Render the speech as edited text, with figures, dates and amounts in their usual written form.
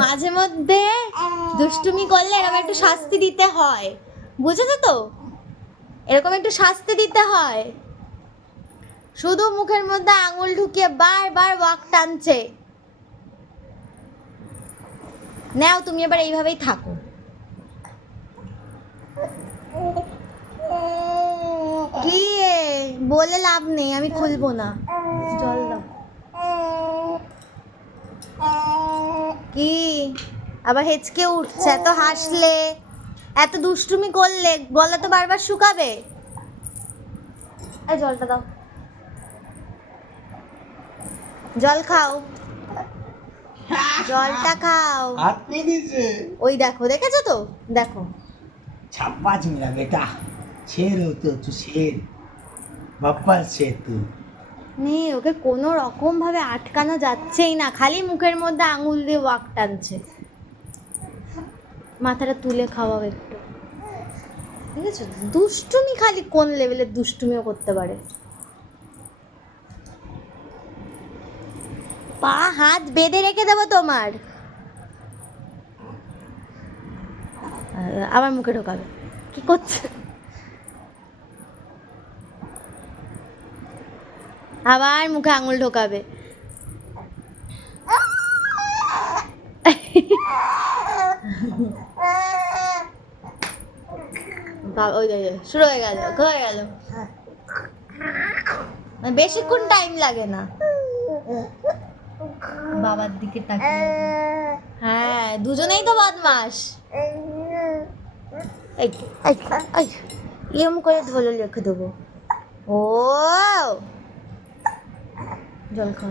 মাঝে মধ্যে দুষ্টুমি করলে এরকম একটু শাস্তি দিতে হয়, বুঝেছো তো? এরকম একটু শাস্তি দিতে হয়। শুধু মুখের মধ্যে আঙুল ঢুকিয়ে বারবার ওয়াক টানছে। নাও তুমি এবার এইভাবেই থাকো। কি বলে লাভ নেই, আমি খুলবো না। জল দাও। কি আবার হেঁচকে উঠছে? এত হাসলে, এত দুষ্টুমি করলে গলা তো বারবার শুকাবে। এই জলটা দাও, জল খাও, জলটা খাও। ওই দেখো, দেখেছো তো? দেখো छापाच मेरा बेटा, शेर हो तू शेर, बप्पा शेर तू। নেই, ওকে কোনো রকম ভাবে আটকানো যাচ্ছেই না, খালি মুখের মধ্যে আঙুল দিয়ে ওয়াক টানছে। মাথাটা তুলে খাওয়াও একটু, ঠিক আছে? দুষ্টুমি খালি কোন লেভেলের দুষ্টুমিও করতে পারে। পা হাত বেঁধে রেখে দেবো তোমার। আবার মুখে ঢোকাবে। কি করছে? আবার মুখে আঙুল ঢোকাবে। ওই শুরু হয়ে গেল, হয়ে গেল। বেশিক্ষণ টাইম লাগে না। বাবার দিকে তাকিয়ে, হ্যাঁ দুজনেই তো বদমাস। এম করে ধরে রেখে দেবো। ও জল খাও।